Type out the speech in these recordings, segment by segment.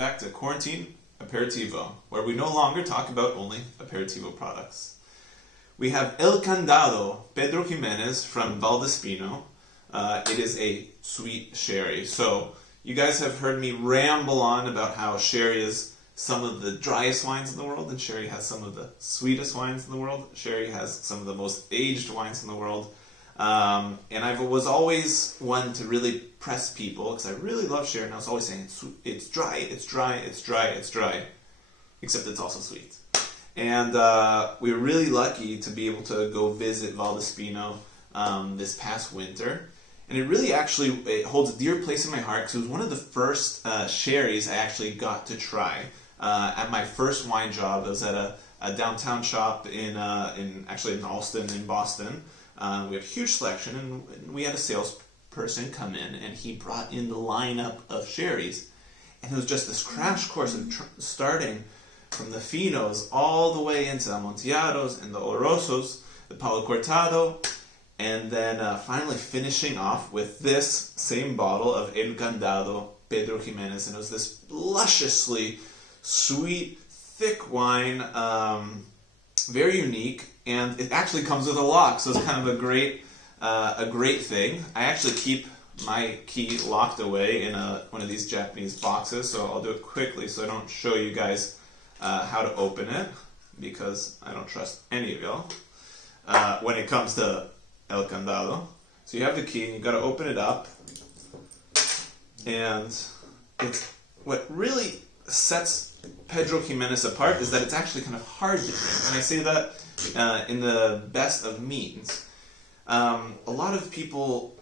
back to Quarantine Aperitivo, where we no longer talk about only aperitivo products. We have El Candado, Pedro Ximénez from Valdespino. It is a sweet sherry. So you guys have heard me ramble on about how sherry is some of the driest wines in the world, and sherry has some of the sweetest wines in the world. Sherry has some of the most aged wines in the world. And I was always one to really press people, because I really love sherry, and I was always saying, it's dry, it's dry, it's dry, it's dry. Except it's also sweet. And we were really lucky to be able to go visit Valdespino this past winter. And it really it holds a dear place in my heart, because it was one of the first sherries I actually got to try. At my first wine job, I was at a downtown shop in Allston in Boston. We had a huge selection, and we had a salesperson come in, and he brought in the lineup of sherries. And it was just this crash course of starting from the Finos all the way into the Amontillados and the Olorosos, the Palo Cortado, and then finally finishing off with this same bottle of El Candado, Pedro Ximénez. And it was this lusciously sweet, thick wine, very unique, and it actually comes with a lock, so it's kind of a great thing. I actually keep my key locked away in one of these Japanese boxes, so I'll do it quickly so I don't show you guys how to open it, because I don't trust any of y'all when it comes to El Candado. So you have the key, and you've got to open it up, and it's what really sets Pedro Ximénez apart is that it's actually kind of hard to drink, and I say that in the best of means. A lot of people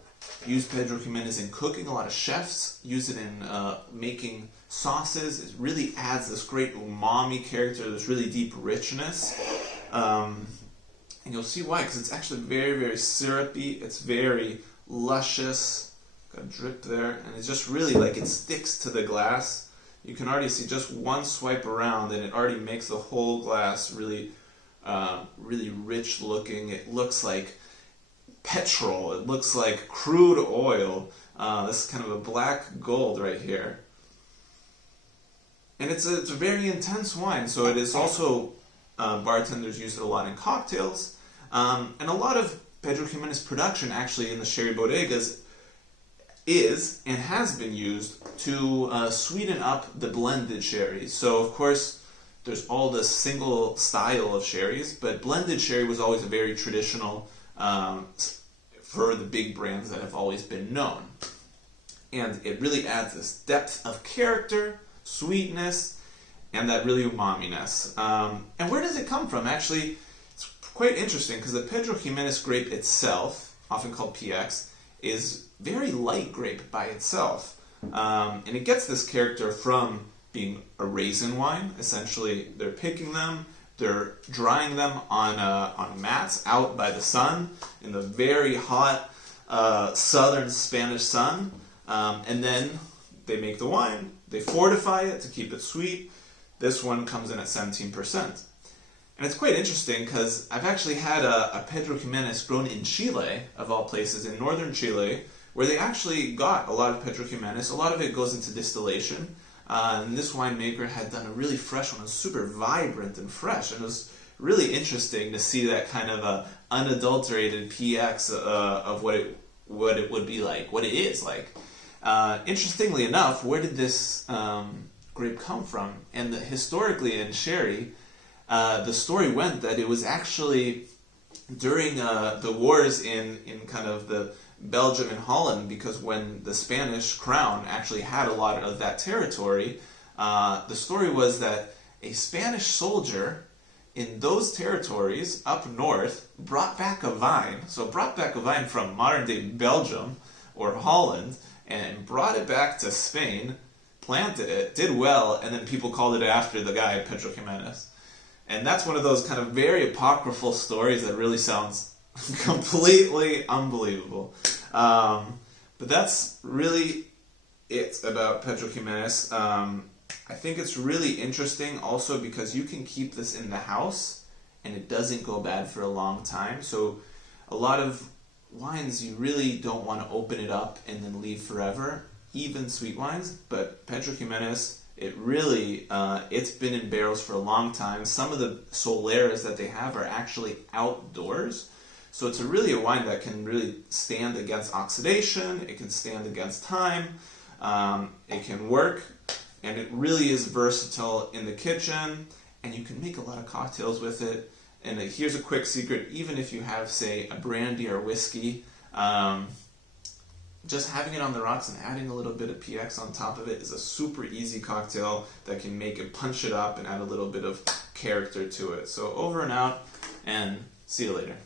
use Pedro Ximénez in cooking. A lot of chefs use it in making sauces. It really adds this great umami character, this really deep richness. And you'll see why, because it's actually very, very syrupy. It's very luscious. Got a drip there. And it's just really it sticks to the glass. You can already see just one swipe around, and it already makes the whole glass really really rich looking. It looks like petrol. It looks like crude oil. This is kind of a black gold right here. And it's a very intense wine, so it is also, bartenders use it a lot in cocktails. And a lot of Pedro Ximénez production actually in the sherry bodegas is and has been used to sweeten up the blended sherries. So of course there's all the single style of sherries, but blended sherry was always a very traditional for the big brands that have always been known. And it really adds this depth of character, sweetness, and that really umami-ness. And where does it come from? Actually, it's quite interesting, because the Pedro Ximénez grape itself, often called PX, is very light grape by itself. And it gets this character from being a raisin wine. Essentially, they're picking them, they're drying them on mats out by the sun in the very hot southern Spanish sun, and then they make the wine, they fortify it to keep it sweet. This one comes in at 17%. And it's quite interesting, because I've actually had a Pedro Ximénez grown in Chile, of all places, in northern Chile, where they actually got a lot of Pedro Ximénez. A lot of it goes into distillation. And this winemaker had done a really fresh one. It was super vibrant and fresh, and it was really interesting to see that kind of unadulterated PX of what it would be like, what it is like. Interestingly enough, where did this grape come from? And historically in sherry, the story went that it was actually during the wars in kind of the Belgium and Holland, because when the Spanish crown actually had a lot of that territory, the story was that a Spanish soldier in those territories up north brought back a vine from modern-day Belgium or Holland, and brought it back to Spain, planted it, did well, and then people called it after the guy, Pedro Ximénez. And that's one of those kind of very apocryphal stories that really sounds completely unbelievable. But that's really it about Pedro Ximénez. I think it's really interesting also because you can keep this in the house and it doesn't go bad for a long time. So a lot of wines you really don't want to open it up and then leave forever, even sweet wines. But Pedro Ximénez, It really, it's been in barrels for a long time. Some of the soleras that they have are actually outdoors. So it's really a wine that can really stand against oxidation, it can stand against time, it can work, and it really is versatile in the kitchen, and you can make a lot of cocktails with it. And here's a quick secret, even if you have, say, a brandy or whiskey, just having it on the rocks and adding a little bit of PX on top of it is a super easy cocktail that can make it, punch it up and add a little bit of character to it. So over and out, and see you later.